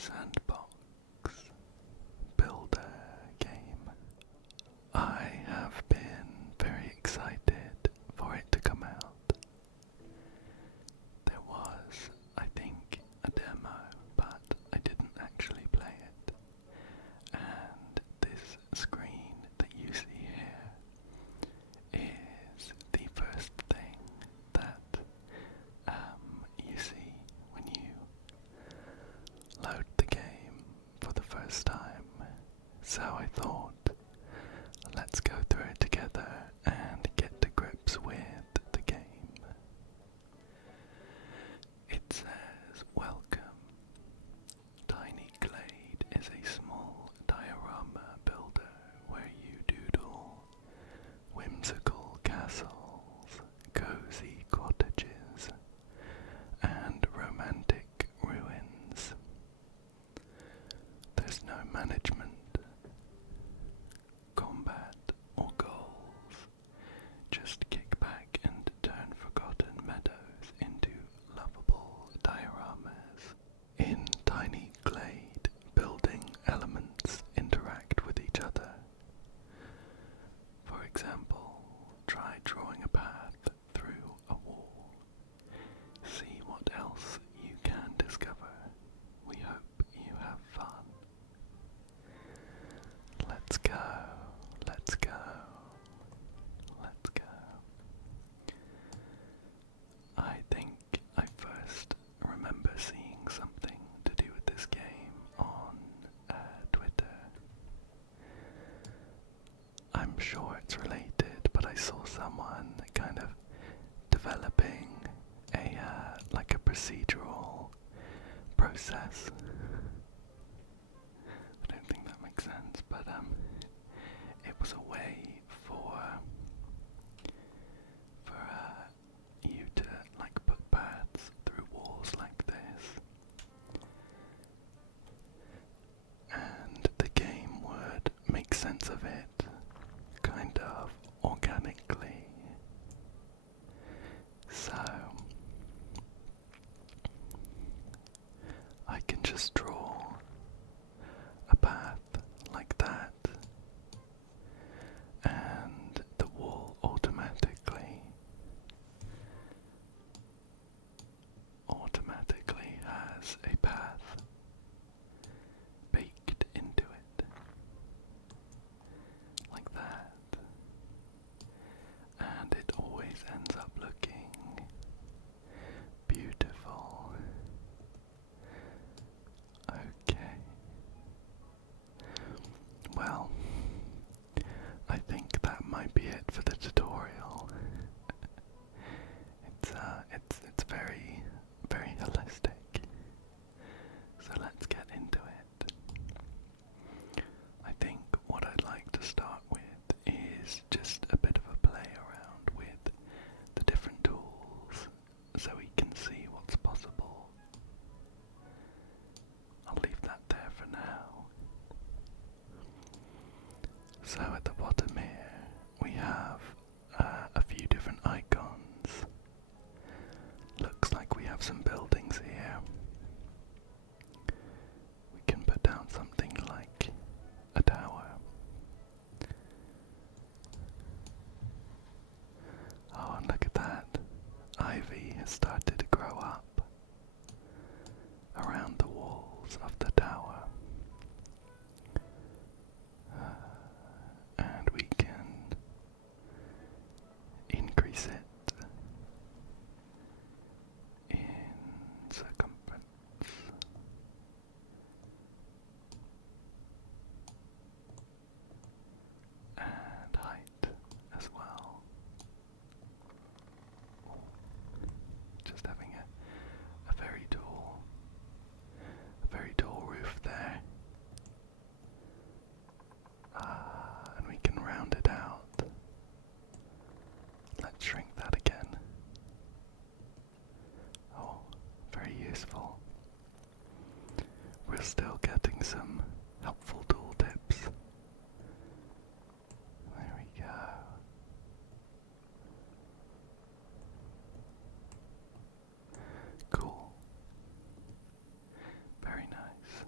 Sandbox Builder game. I have been very excited for it to come out. There was, I think, a demo, but I didn't actually play it. And this screen that you see here is the first thing that you see when you load the game for the first time. So I thought, let's go through it together and get to grips with the game. It says, welcome. Tiny Glade is a small diorama builder where you doodle whimsical castles, cozy cottages, and romantic ruins. There's no management, combat, or goals. Just kick back and turn forgotten meadows into lovable dioramas. In Tiny Glade, building elements interact with each other. For example, try drawing a path through a wall. See what else you can discover. We hope you have fun. Let's go, let's go, let's go. I think I first remember seeing something to do with this game on Twitter. I'm sure it's related, but I saw someone kind of developing a like a procedural process. I don't think that makes sense, but it was a way for you to like put paths through walls like this, and the game would make sense of it kind of organically. So I can just draw a path like that, and the wall automatically has a path baked into it, like that, and it always ends up looking beautiful. Okay. Well, I think that might be it for the tutorial. It's very, very holistic. So let's get into it. I think what I'd like to start with is just a bit of a play around with the different tools so we can see what's possible. I'll leave that there for now. So at the bottom here we have a few different icons. Looks like we have some buildings here. We can put down something like a tower. Oh, and look at that. Ivy has started to grow up around the walls of the tower. And we can increase it in circumference. And height as well. Just having a very tall roof there. And we can round it out. Let's shrink that again. Oh, very useful. We're still getting some helpful tool tips. There we go. Cool. Very nice.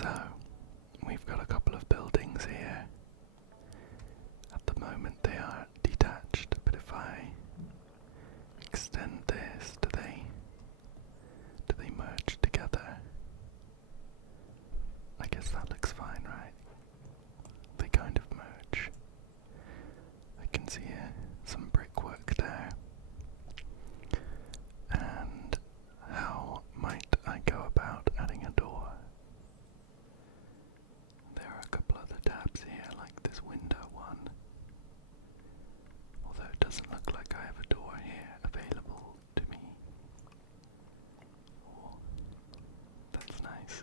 So, we've got a couple of buildings here. At the moment they are detached, but if I extend this, do they merge together? I guess that looks fine, right? They kind of merge. I can see some brickwork there. And how might I go about adding a door? There are a couple other tabs here, like this window one. Although it doesn't look like I have a door here available to me. Oh, that's nice.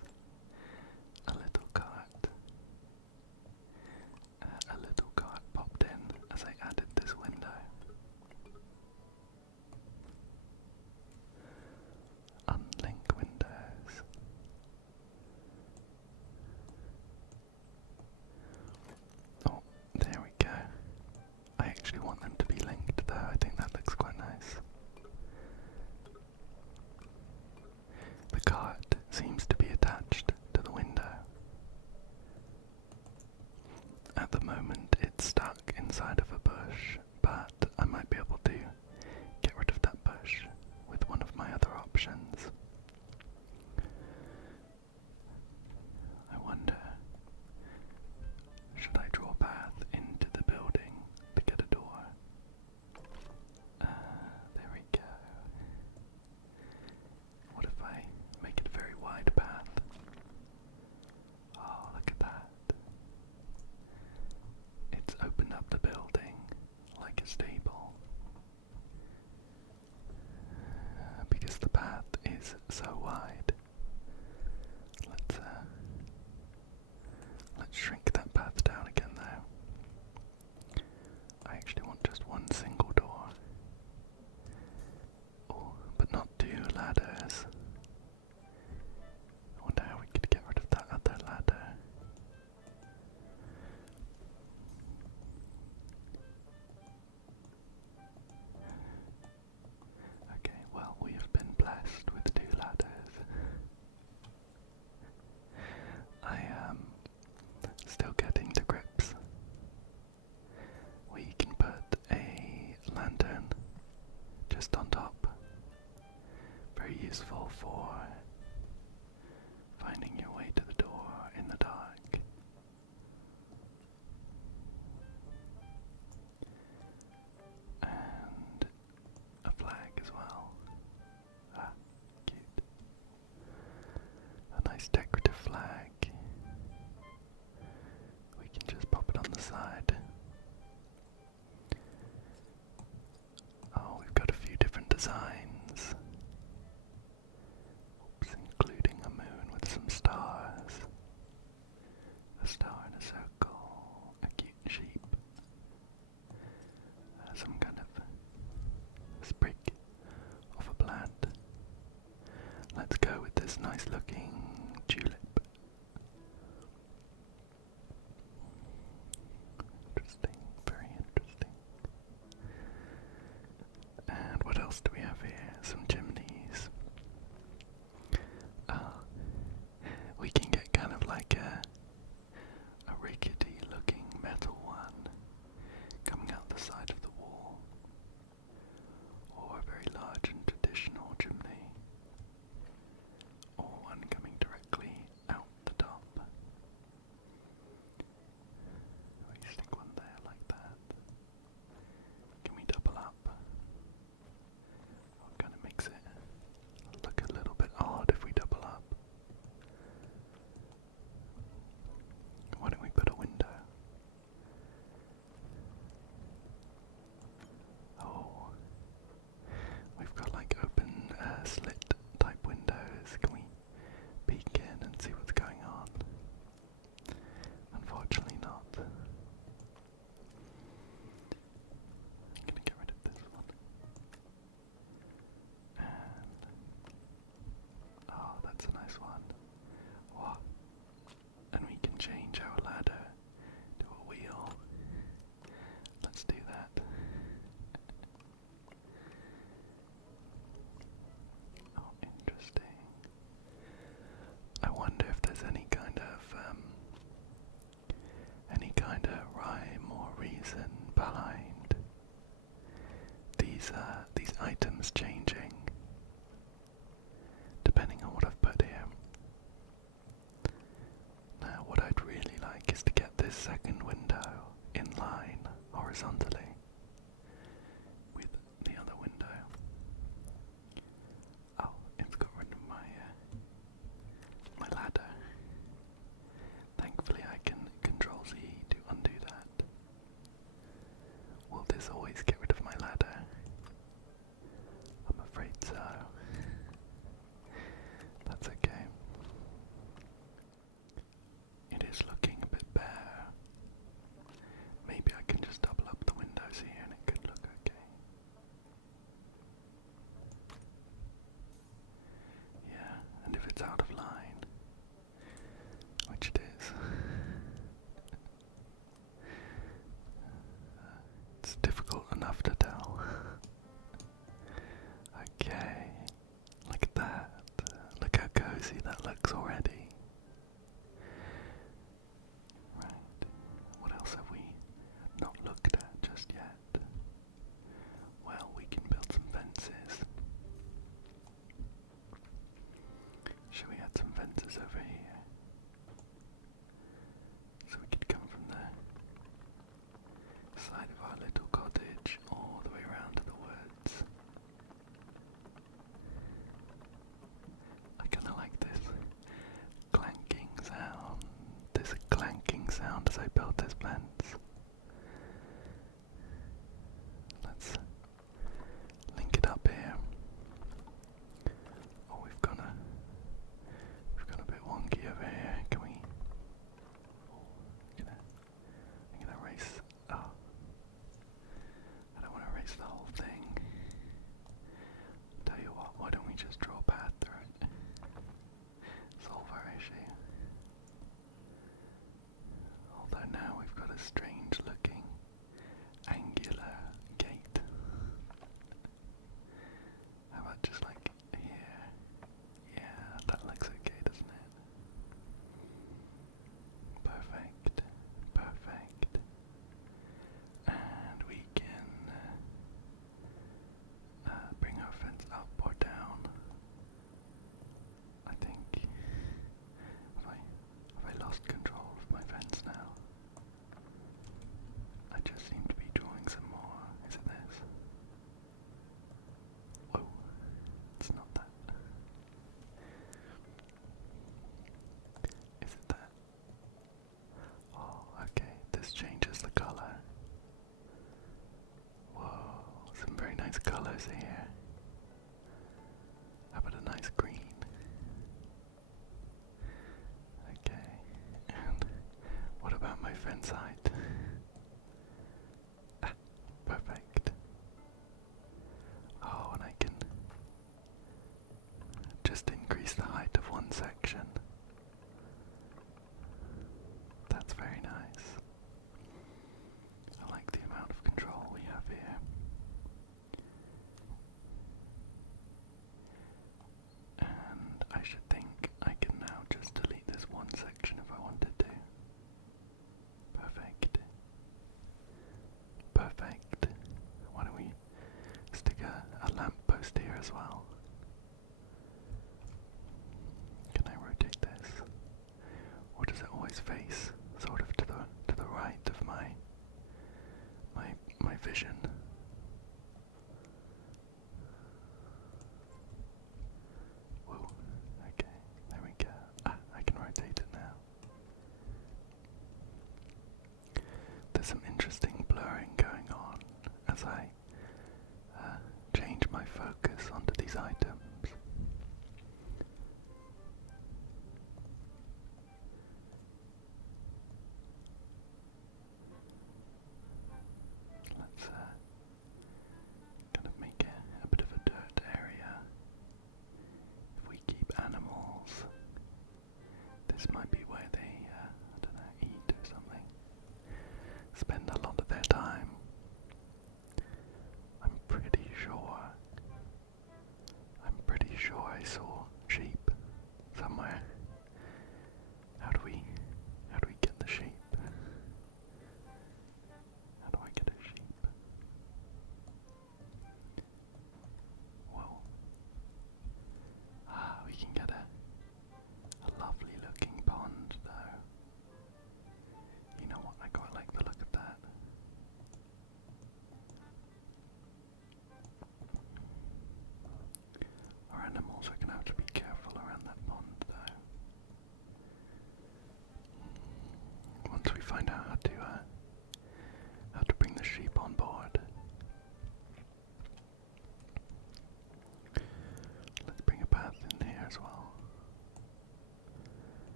A little cart. A little cart popped in as I added this window. Unlink windows. Oh, there we go. I actually want them to be linked though, I think that looks quite nice. The cart seems to be attached to the window. At the moment it's stuck inside of a bush, but I might be able to get rid of that bush with one of my other options. I wonder, should I draw a path into the building to get a door? There we go. What if I make it a very wide path? Oh, look at that. It's opened up the building like a stable. Because the path is so wide. Let's shrink that path down again though. I actually want just one single door. Oh, but not two ladders. I wonder how we could get rid of that other ladder. Okay, well, we have been blessed with two ladders. I am still getting to grips. We can put a lantern just on top. Very useful for finding your way to the door in the dark. And a flag as well. Ah, cute. A nice decorative flag. We can just pop it on the side. Oh, we've got a few different designs. Oops, including a moon with some stars. A star in a circle. A cute sheep. Some kind of sprig of a plant. Let's go with this nice looking tulip. Interesting, very interesting. And what else do we have here? Some chimneys. We can get kind of like a rickety looking metal one coming out the side of the wall, or a very large and traditional chimney, or one coming behind these items changing depending on what I've put here. Now what I'd really like is to get this second window in line horizontally with the other window. Oh, it's got rid of my ladder. Thankfully I can Control Z to undo that. Will this always get rid of my ladder? I'm afraid so. That's okay. It is looking a bit bare. Maybe I can just double up the windows here and it could look okay. Yeah, and if it's out of line, which it is, it's difficult enough to tell. Okay, look at that. Look how cozy that looks already. Right, what else have we not looked at just yet? Well, we can build some fences. Should we add some fences over here? So we could come from the side of our little cottage all the way around to the woods. I kinda like this clanking sound as I build this fence. Let's link it up here. Oh, we've gone a bit wonky over here. Can we? I'm gonna erase. Oh, I don't want to erase the whole thing. Tell you what, why don't we just draw a path through it? Solve our issue. Although now we've got a strange looking angular gate. How about just like here? Yeah, that looks okay, doesn't it? Perfect, perfect. And we can bring our fence up or down. I think. Have I lost control of my fence now? I just seem to be drawing some more. Is it this? Whoa, it's not that. Is it that? Oh, okay, this changes the color. Whoa, some very nice colors here. How about a nice green? Okay, and what about my fence height? Ah, perfect. Oh, and I can just increase the height of one section. That's very nice. I like the amount of control we have here. And I should think I can now just delete this one section if I wanted to. Perfect. Perfect. Why don't we stick a lamp post here as well? Can I rotate this? Or does it always face sort of to the right of my vision? Whoa, okay, there we go. I can rotate it now. There's some interesting blurring going on as I change my focus onto these items. Let's kind of make a bit of a dirt area. If we keep animals, this might be where they, I don't know, eat or something. Spend a lot of their time. I'm pretty sure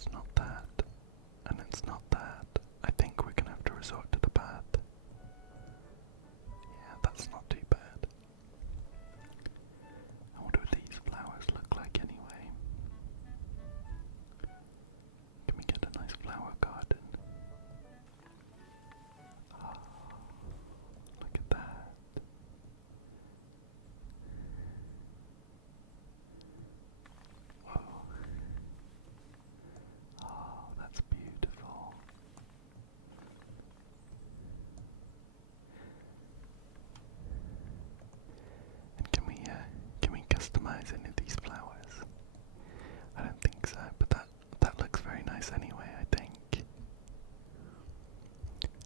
It's not that, and it's not that. I think we're gonna have to resort to the path. Yeah, that's not too bad. And what do these flowers look like anyway? Can we get a nice flower garden? Oh, look at that. Whoa. Oh, that's beautiful. And can we customize any of these flowers? I don't think so, but that looks very nice anyway, I think.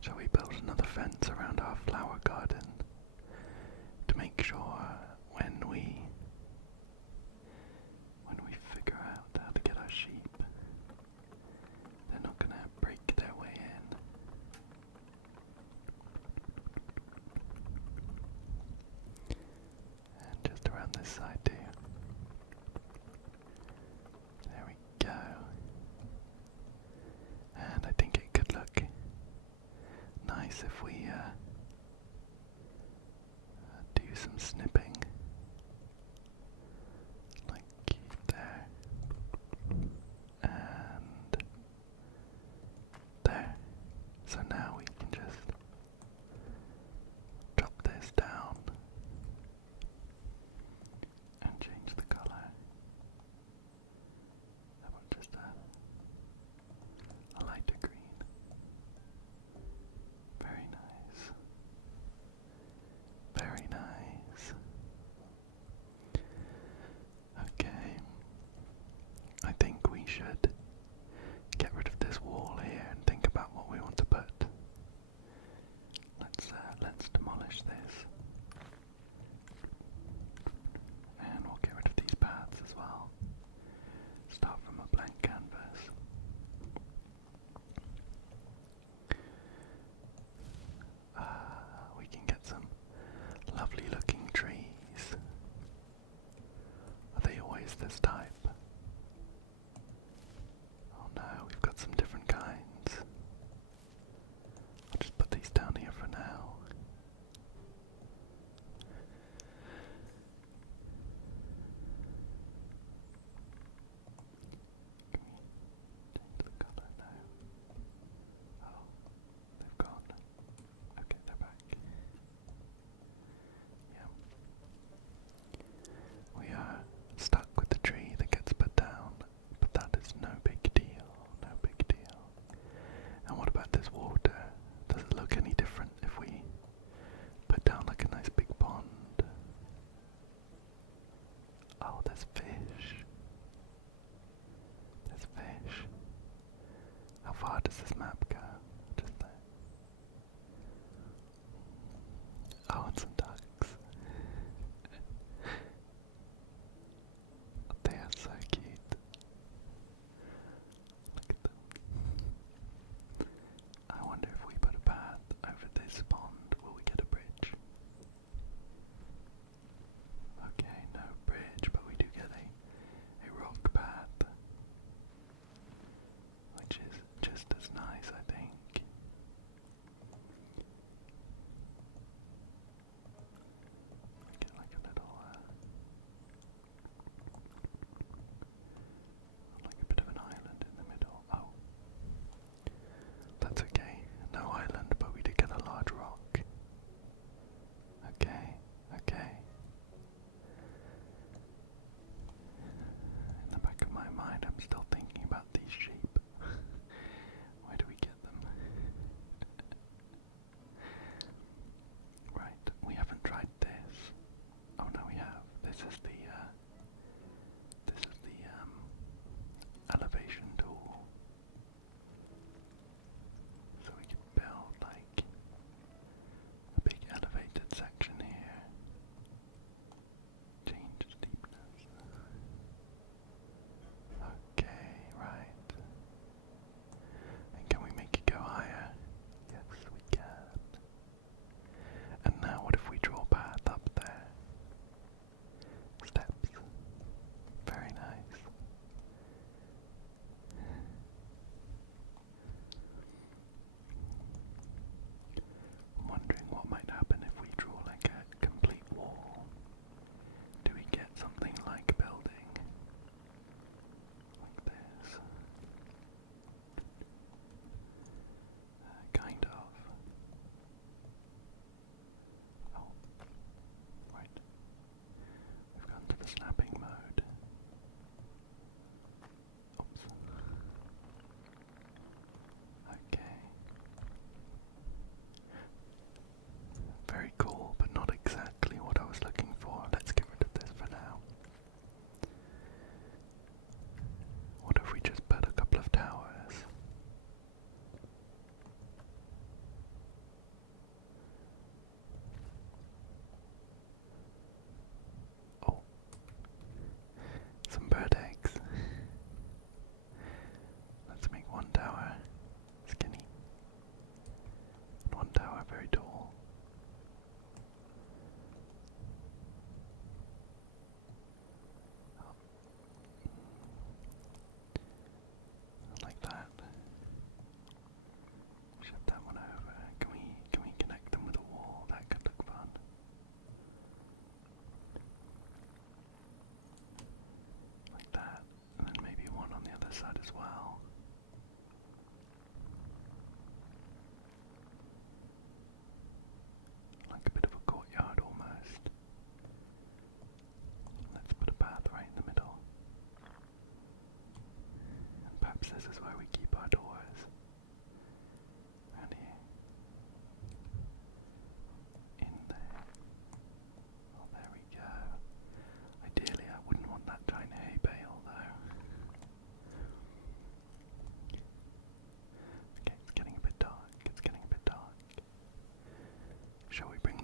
Shall we build another fence around our flower garden to make sure when we figure out how to get our sheep, they're not gonna break their way in. And just around this side too. There we go. And I think it could look nice if we do some snipping, like there and there. So now we can just drop this down and change the color. How about just a lighter green? Very nice. Very nice. Okay. I think we should get rid of this wall here and think about what we want to put. Let's demolish this. And we'll get rid of these paths as well. Start from a blank canvas. We can get some lovely looking trees. Are they always this type?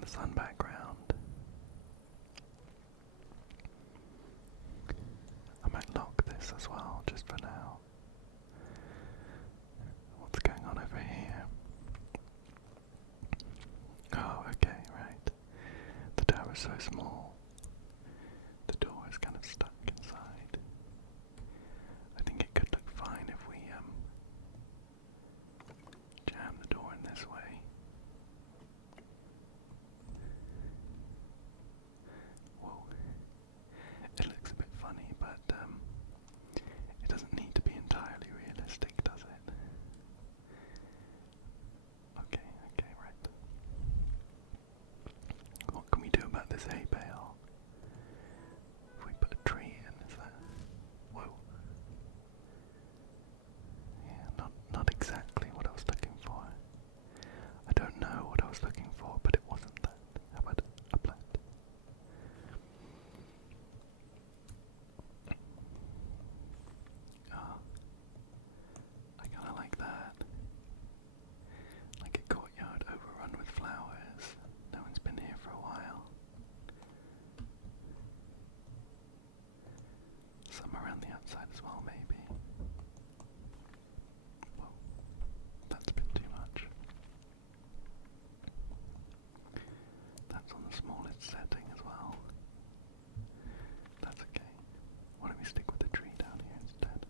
sun background. I might lock this as well, just for now. What's going on over here? Oh, okay, right. The tower is so small. The door is kind of stuck inside. I think it could look fine if we jam the door in this way. Whoa. It looks a bit funny, but it doesn't need to be entirely realistic, does it? Okay, right. What can we do about this hay bale? If we put a tree in, is that... Whoa. Yeah, not exactly what I was looking for. I don't know what I was looking for, but it wasn't that. How about a plant? Oh, I kinda like that. Like a courtyard overrun with flowers. No one's been here for a while. Some around the outside as well, maybe. Whoa, that's a bit too much. That's on the smallest setting as well. That's okay. Why don't we stick with the tree down here instead?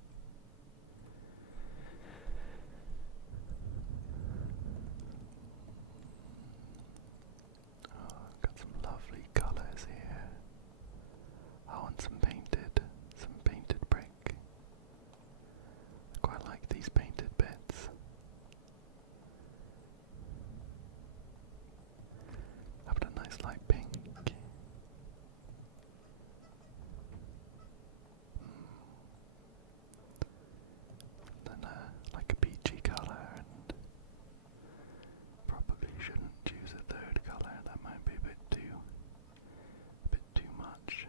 Oh, got some lovely colours here. I want some painted brick. I quite like these painted bits. I've got a nice light pink. Then like a peachy colour, and probably shouldn't choose a third colour. That might be a bit too much.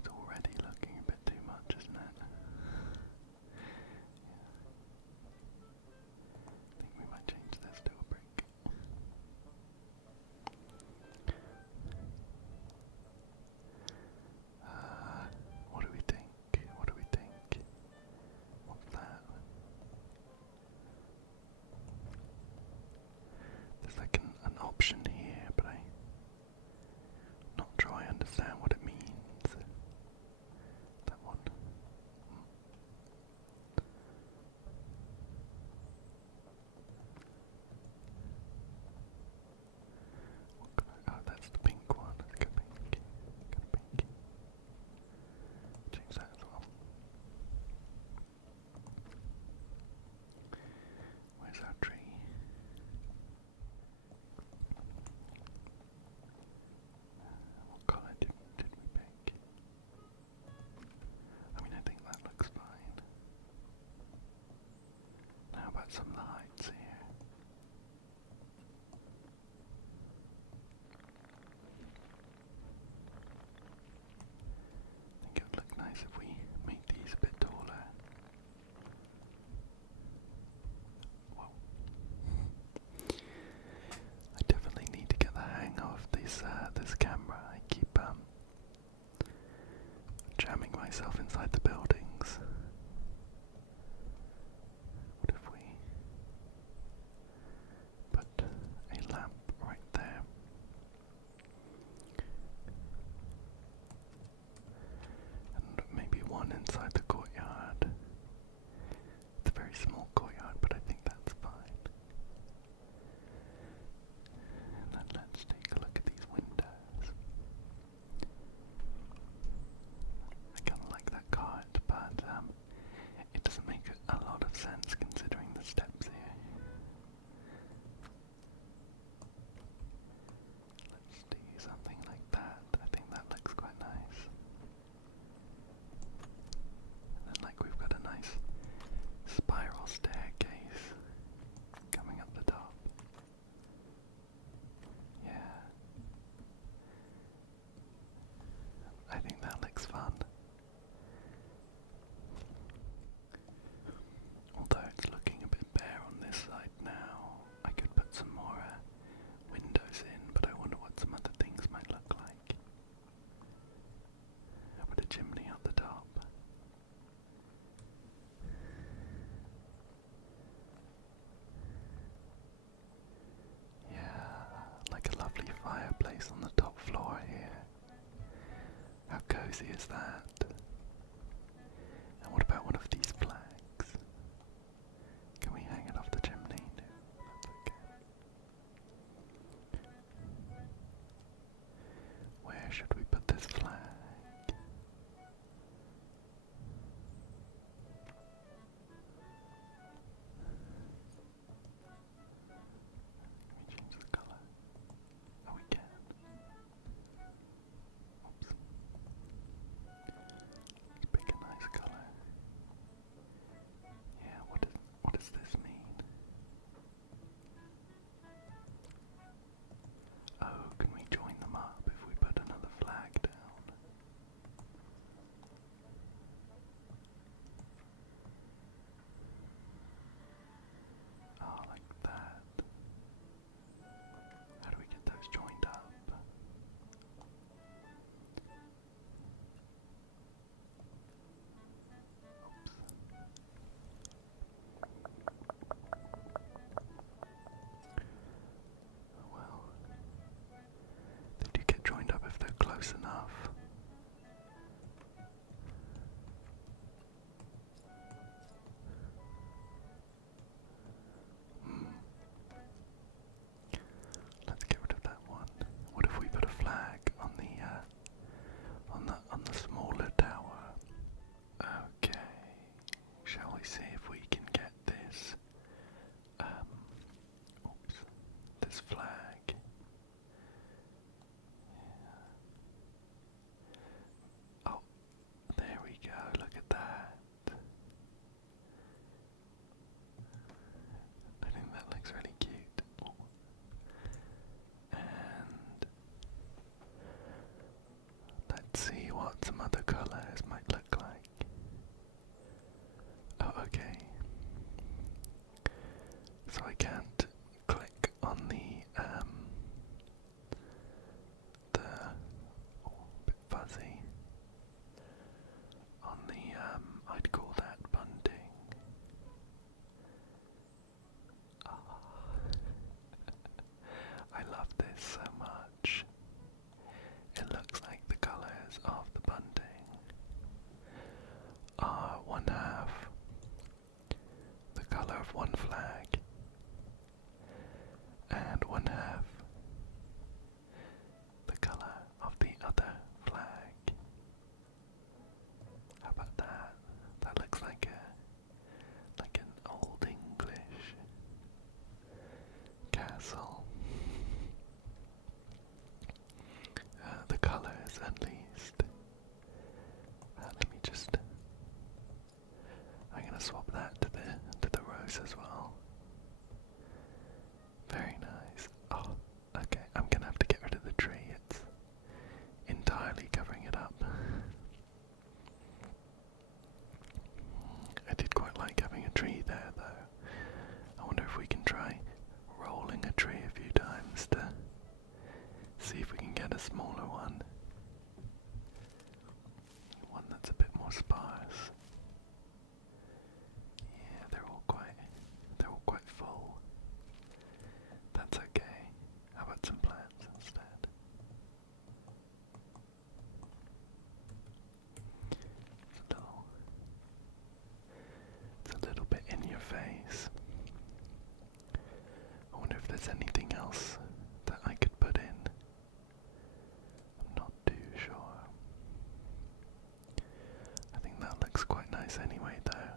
It's already looking a bit too much, isn't it? I think we might change this to a brick. What do we think? What's that? There's like an option here, but I'm not sure I understand what it means. That one. Oh, that's the pink one. Let's go pink. Change that as well. Where's our tree? What colour did we pick? I mean, I think that looks fine. How about some lights here? I think it would look nice if we make these a bit taller. Whoa. I definitely need to get the hang of this camera. I keep jamming myself inside the buildings. What if we put a lamp right there? And maybe one inside the courtyard. It's a very small courtyard, but I think that's fine. And then let's take a look at these windows. I kind of like that car is that? And what about one of these flags? Can we hang it off the chimney? No, that's okay. Where should we put this flag? Can we change the colour? Oh, we can. Oops. Let's pick a nice colour. Yeah, what does this mean? Oh, can we join them up if we put another flag down? Oh, like that. How do we get those joined up? Well, they do get joined up if they're close enough. Let's get rid of that one. What if we put a flag on the smaller tower? Okay. Shall we see if we can get this this flag? Oh, there we go, look at that. I think that looks really cute. And let's see what some other colours might look like. Oh, okay. So I can't click on the bit fuzzy, on the I'd call that bunting. I love this so much. It looks like the colours of the bunting are one half the colour of one flag and one half the colour of the other flag. How about that? That looks like an old English castle. The colours, at least. Let me just. I'm gonna swap that to the rose as well. Very nice. Oh, okay. I'm gonna have to get rid of the tree. It's entirely covering it up. I did quite like having a tree there, though. I wonder if we can try rolling a tree a few times to see if we can get a smaller one. One that's a bit more sparse. Yeah, they're all quite full. That's okay. How about some plants instead? It's a little bit in your face. I wonder if there's anything else that I could put in. I'm not too sure. I think that looks quite nice anyway, though.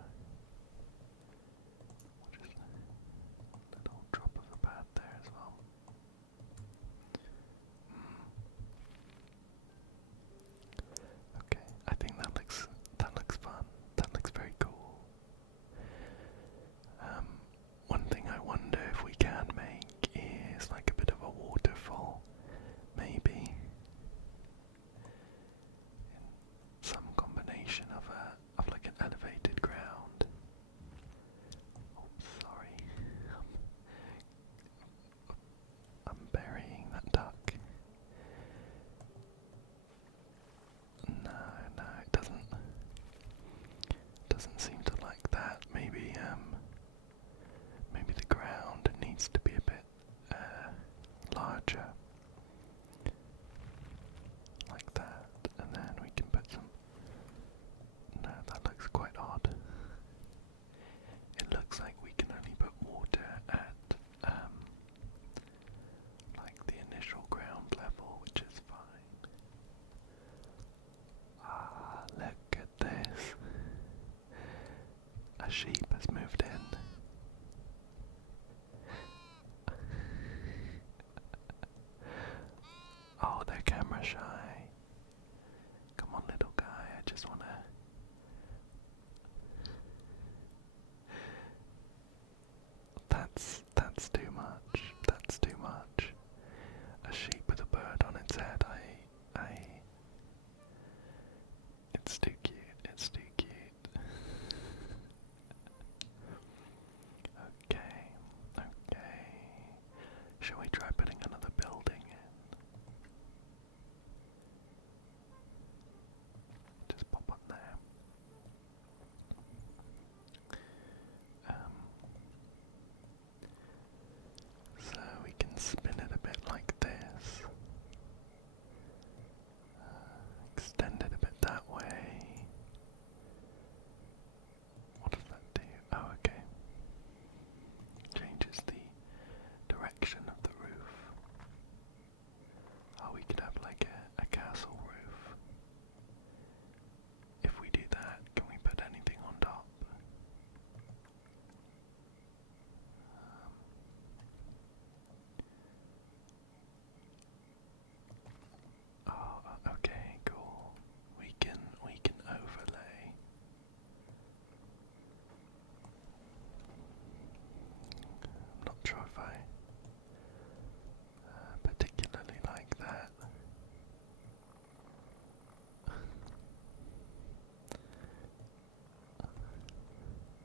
Just a little drop of a bat there as well. Okay, I think that looks fun. That looks very cool. One thing I wonder if we can make is like a bit of a waterfall, maybe. Some combination of like an elevated ground A sheep has moved in. Oh, they're camera shy. Come on, little guy, I just wanna... That's too much. That's too much. A sheep with a bird on its head, It's too cute, it's too cute. Okay, okay. Shall we try putting another building in? Just pop up there. So we can spin it a bit like this. Extend it a bit that way. What does that do? Oh, okay. Changes the direction of the roof. Oh, we could have like a castle roof. If we do that, can we put anything on top? Oh, okay, cool. We can overlay. I'm not sure if I particularly like that.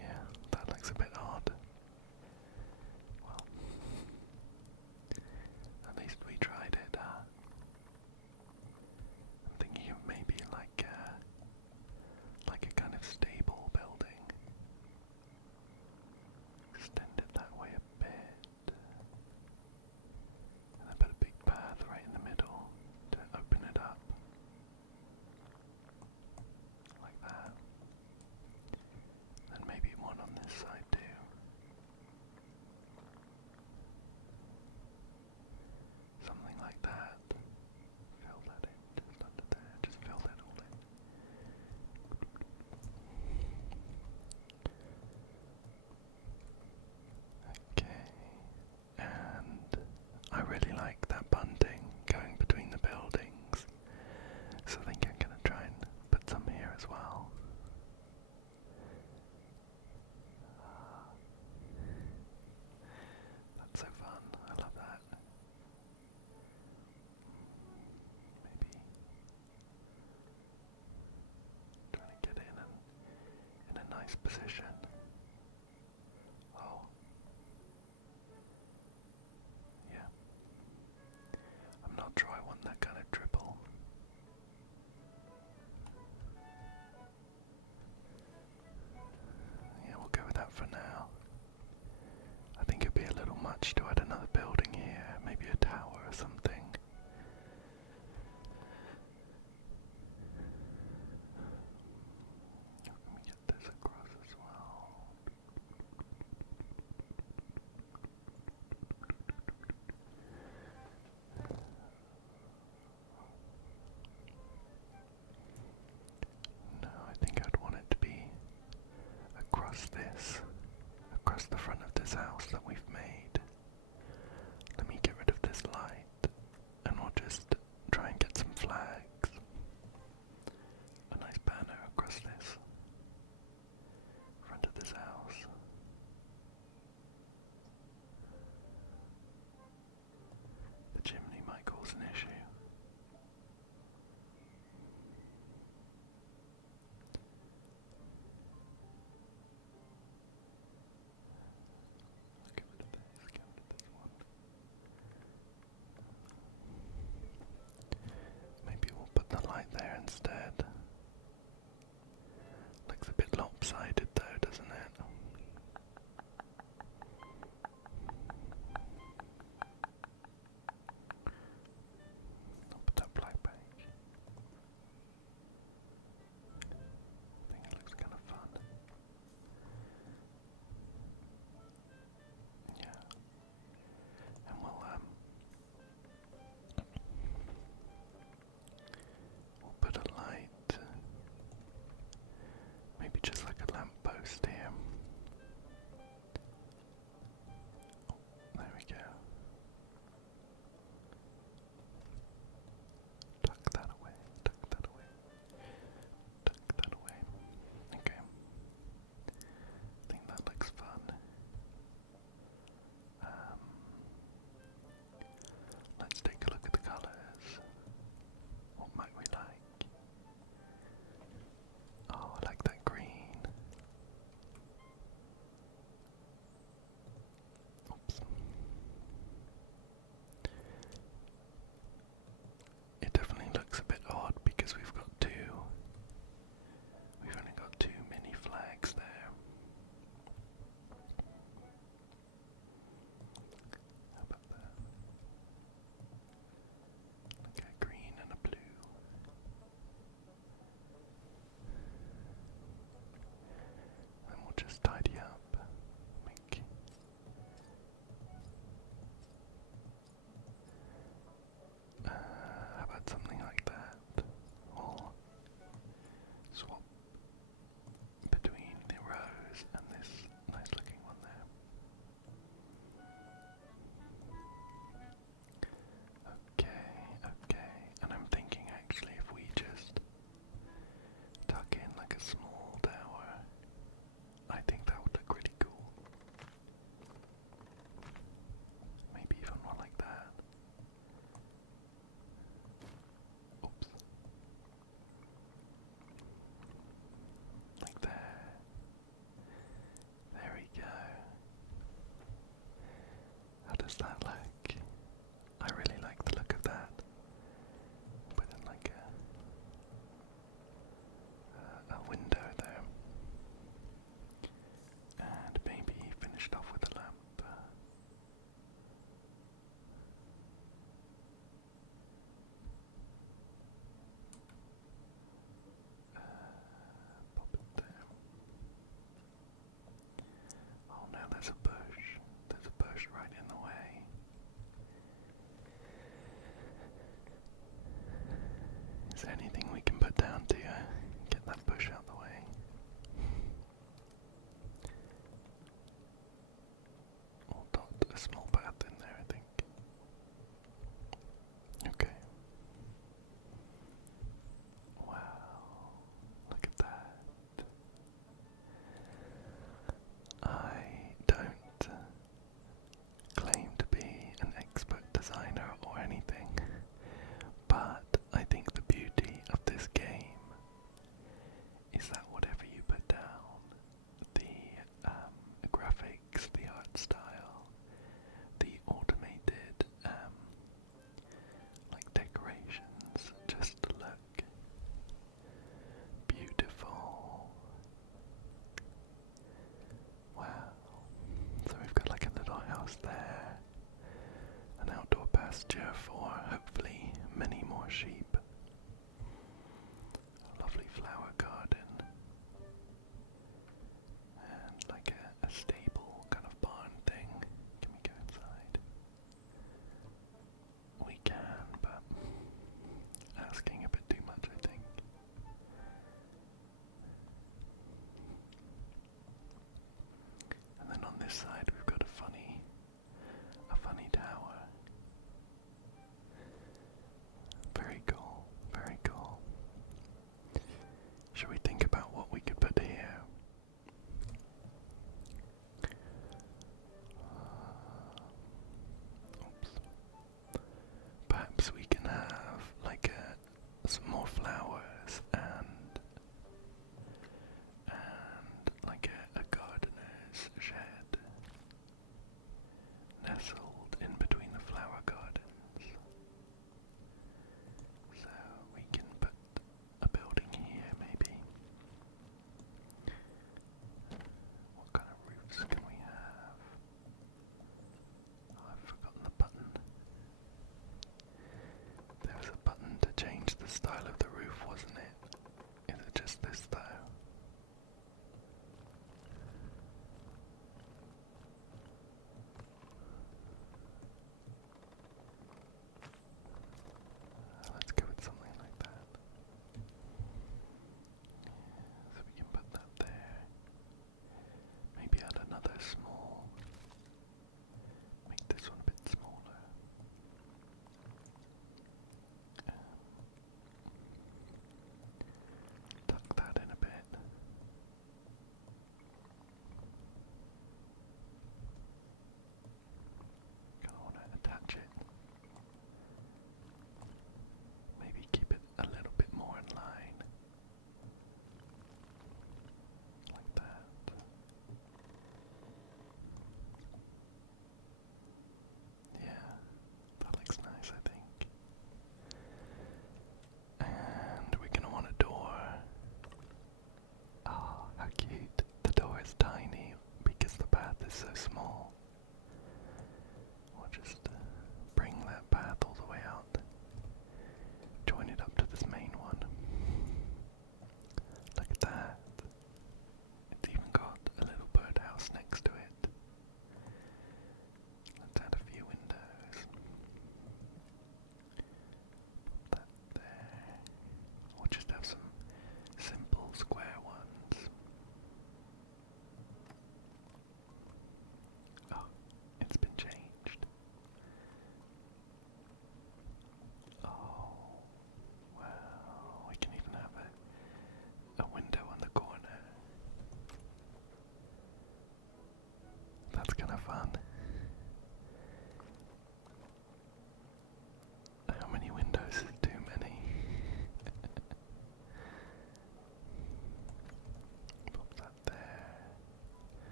Yeah, that looks a bit odd. Well, at least we tried it. I'm thinking of maybe like a kind of stable building. Extend it that way a bit. And then put a big path right in the middle to open it up. Like that. And maybe one on this side too. Something like that. Fill that in just under there. Just fill that all in. Okay. And I really like that bunting going between the buildings. So I think I'm gonna try and put some here as well. That's so fun. I love that. Maybe trying to get in a nice position. Oh. Yeah. I'm not sure I want that kind of triple. Yeah, we'll go with that for now. I think it'd be a little much to add another building here, maybe a tower or something. Let me get this across as well. more sheep. A lovely flower garden. And like a stable kind of barn thing. Can we go inside? We can, but asking a bit too much, I think. And then on this side we've got a funny tower. Very cool.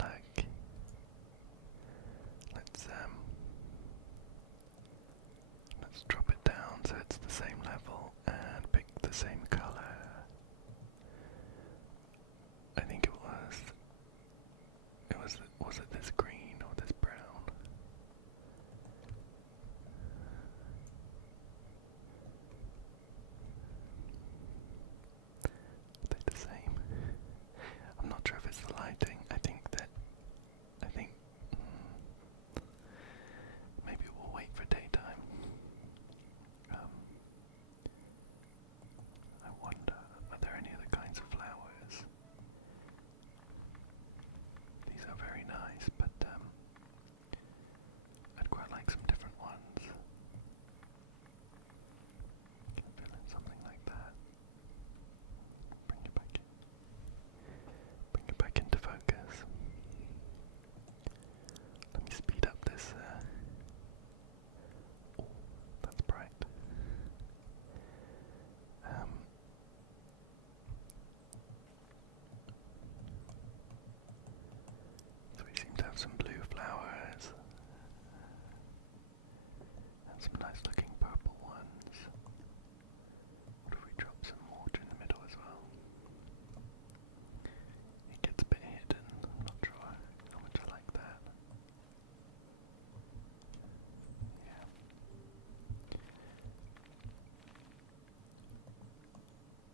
like, let's drop it down so it's the same level and pick the same color. I think was it this green or this brown? Are they the same? I'm not sure if it's the lighting. I think maybe we'll wait for daytime. I wonder, are there any other kinds of flowers? These are very nice, but I'd quite like some different ones. Feeling something like that. Bring it back in. Bring it back into focus. Let me speed up this. Oh, that's bright. So we seem to have some blue flowers and some nice looking purple ones. What if we drop some water in the middle as well? It gets a bit hidden. I'm not sure how much I like that. Yeah.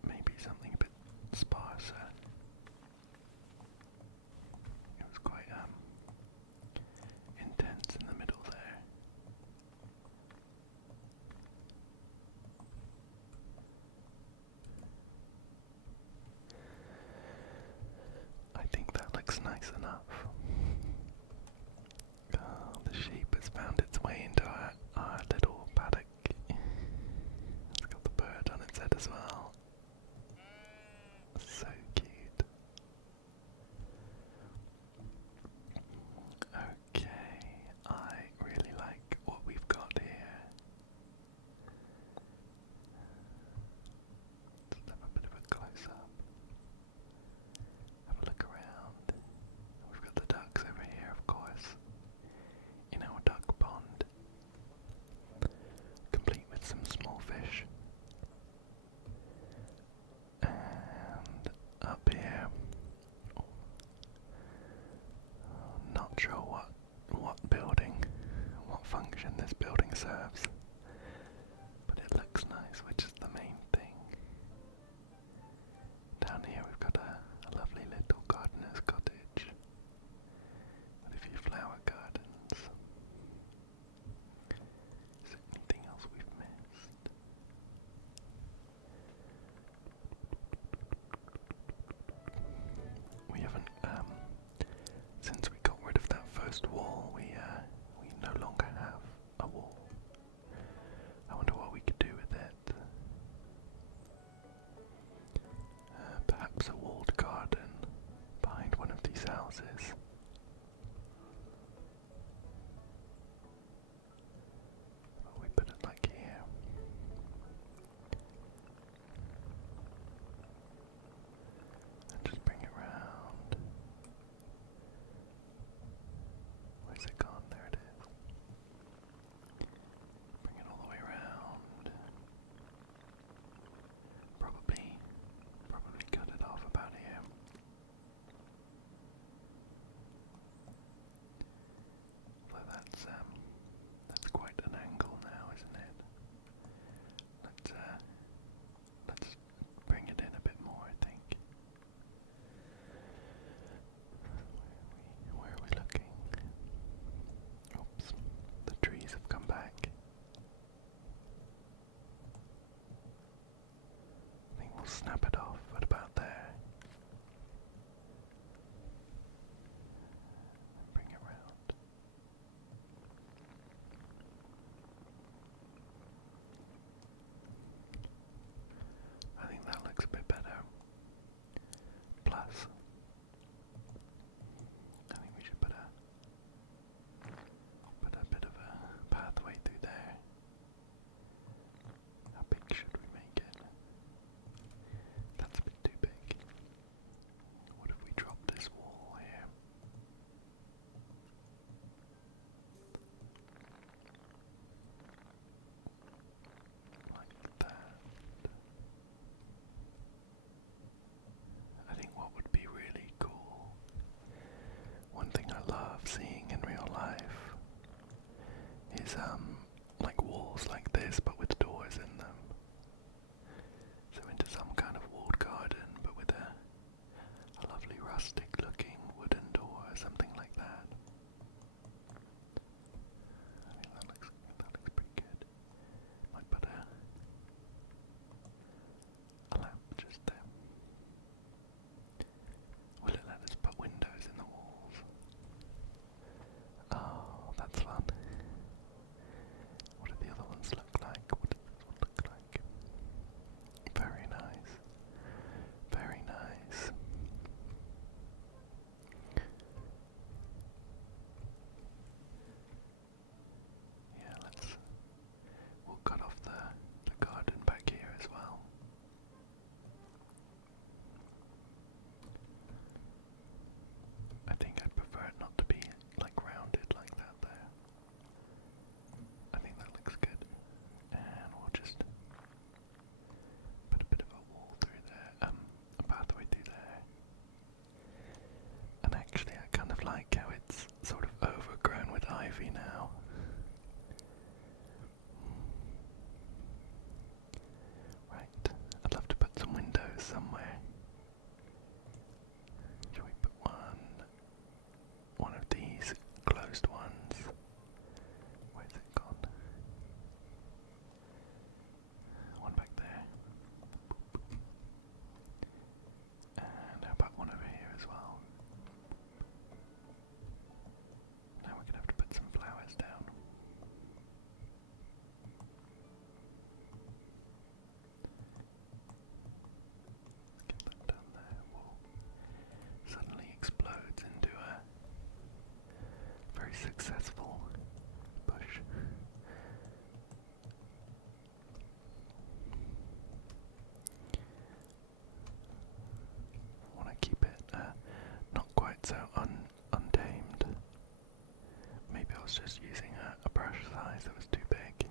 Maybe something a bit sparser. It was quite intense in the middle there. I think that looks nice enough. Oh, the sheep has found its way into our little paddock. It's got the bird on its head as well. So cute. Okay, I really like what we've got here. Just have a bit of a close up. Have a look around. We've got the ducks over here, of course, in our duck pond, complete with some small fish. And up here, not sure what building, what function this building serves, but it looks nice, which is the main thing. Down here we've got a lovely little gardener's cottage with a few flower gardens. Is there anything else we've missed? We haven't, since we got rid of that first wall, we no longer have a wall. I wonder what we could do with it. successful bush. I want to keep it not quite so untamed. Maybe I was just using a brush size that was too big.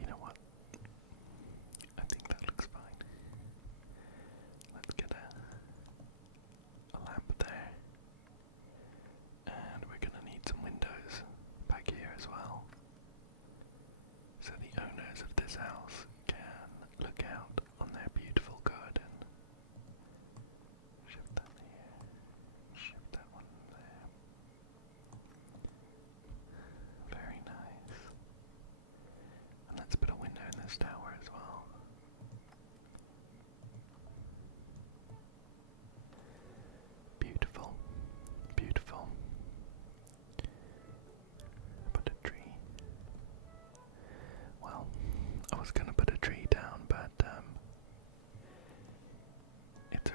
You know what? I think that looks fine. Let's get a lamp there. And we're gonna need some windows back here as well, so the owners of this house can look out on their beautiful garden. Shift that here, shift that one there. Very nice. And let's put a window in this tower as well. Beautiful, beautiful. Put a tree. Well, I was gonna put a tree down, but it's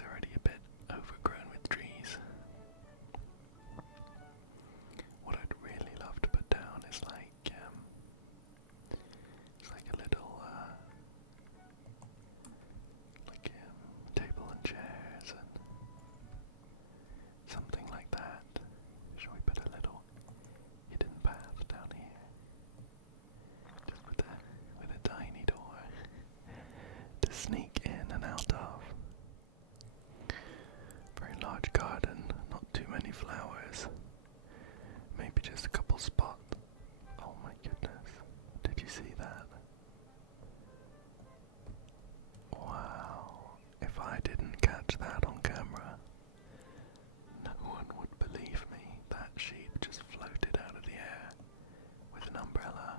already a bit overgrown with trees. What I'd really love to put down is like it's like a little table and chairs and something like that. Shall we put a little hidden path down here? Just with a tiny door to sneak in and out of. Very large garden, not too many flowers. Maybe just a couple spots. Oh my goodness. Did you see that? Wow. If I didn't catch that on camera, no one would believe me. That sheep just floated out of the air with an umbrella.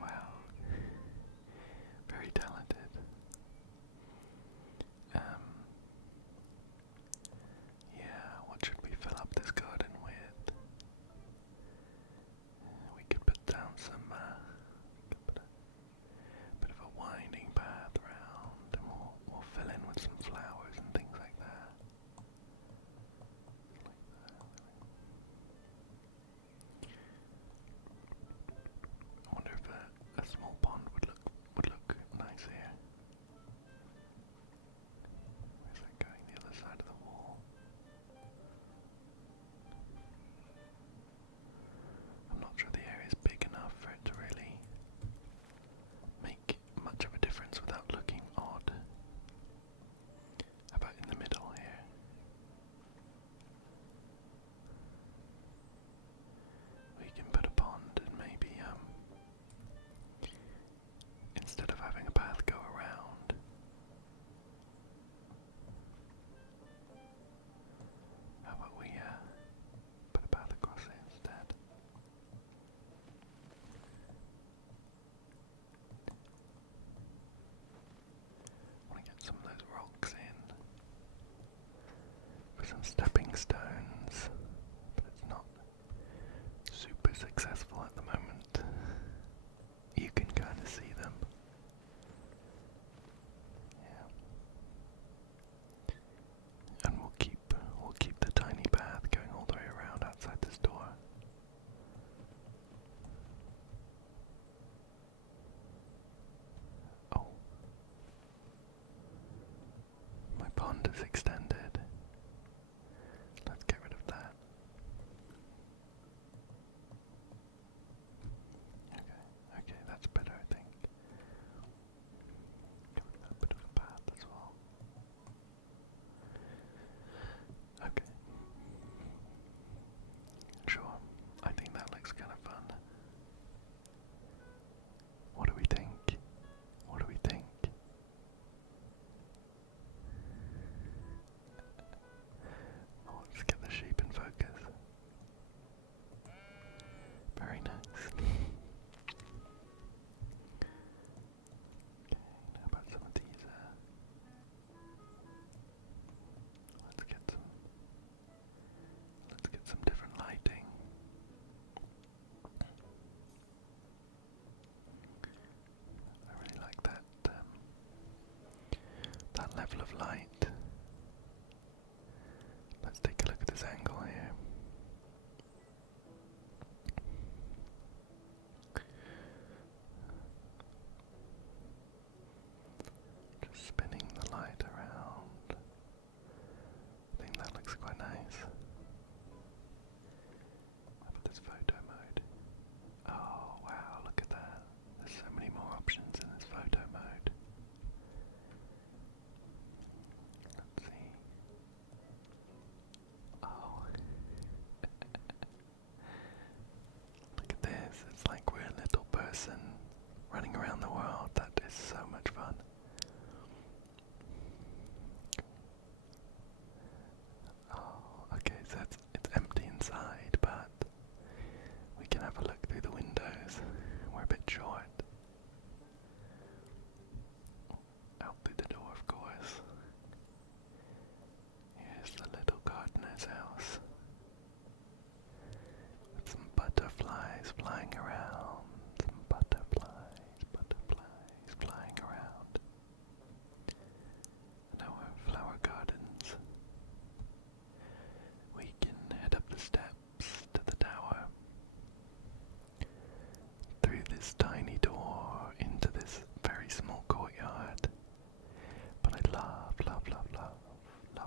Wow. Very talented. Yeah, what should we fill up this garden with? We could put down some, put a bit of a winding path round, and we'll fill in with some flowers and things like that. I wonder if a small pond would look nice here. Where's that going? The other side of the wall. I'm not sure the area is big enough for it to really make much of a difference without looking odd. How about in the middle here? We can put a pond and maybe instead of having a path go around, how about we put a path across it instead? I want to get some of those rocks in for some stepping stones, but it's not super successful at the moment. You can kind of see them. Yeah. And we'll keep the tiny path going all the way around outside this door. Oh. My pond is extended. Let's get rid of that. Okay, that's better, I think. Get rid of that bit of a path as well. Okay. Sure, I think that looks kind of fun. What do we think? What do we think? of light. Let's take a look at this angle here. Just spinning the light around. I think that looks quite nice. How about this photo mode? Oh wow, look at that. There's so many more options in this photo mode. Let's see. Oh. Look at this. It's like we're a little person running around the world. That is so much fun. Oh, okay, so it's empty inside, but we can have a look through the windows. We're a bit short. Out through the door, of course. Here's the little gardener's house. With some butterflies flying around. Some butterflies flying around. And our flower gardens. We can head up the steps to the tower. Through this tiny door into this very small courtyard. But I love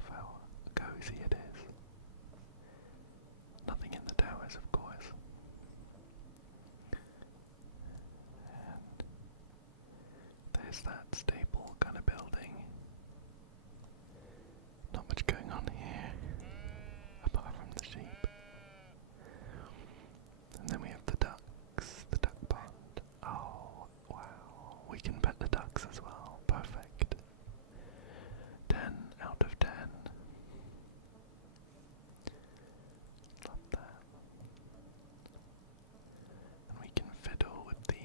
how cozy it is. Nothing in the towers, of course. And there's that stable kind of building. Not much going on here, apart from the sheep. And then we have the ducks, the duck pond. Oh, wow. We can pet the ducks as well. Perfect. 10 out of 10. Love that. And we can fiddle with the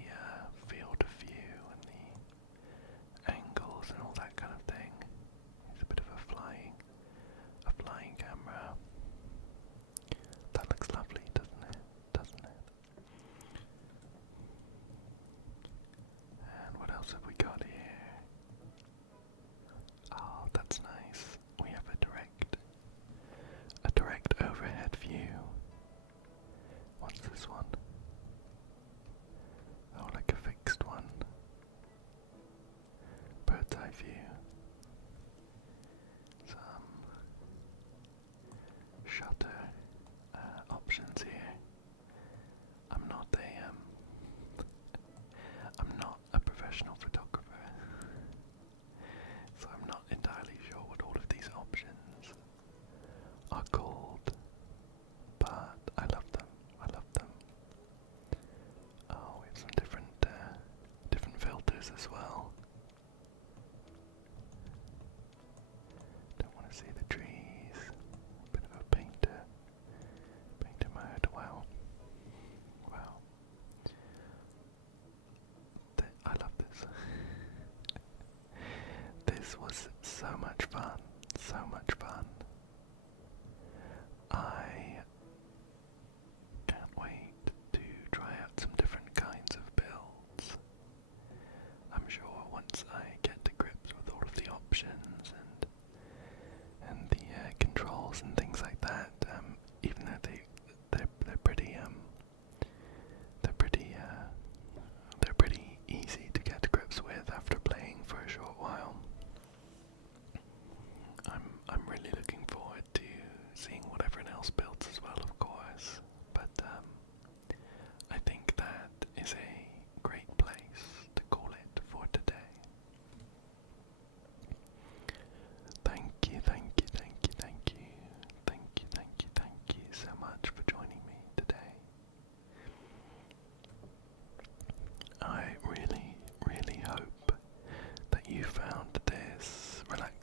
field of view and the angles and all that kind of thing. It's a bit of a flying camera. That looks lovely, doesn't it? And what else have we got here? Oh, that's nice. We have a direct overhead view. What's this one? Oh, like a fixed one. Bird's eye view. Some shutter options here. I'm not a professional photographer, so I'm not entirely sure what all of these options are called, but I love them. Oh, we have some different filters as well. Don't want to see the trees. Bit of a painter mode. Wow. I love this. This was so much fun. I can't wait to try out some different kinds of builds. I'm sure once I get to grips with all of the options and the controls and things like that, even though they're pretty easy to get to grips with after playing for a short while. I'm really looking forward to seeing what everyone else builds as well, of course. But I think that is a great place to call it for today. Thank you so much for joining me today. I really hope that you found this relaxing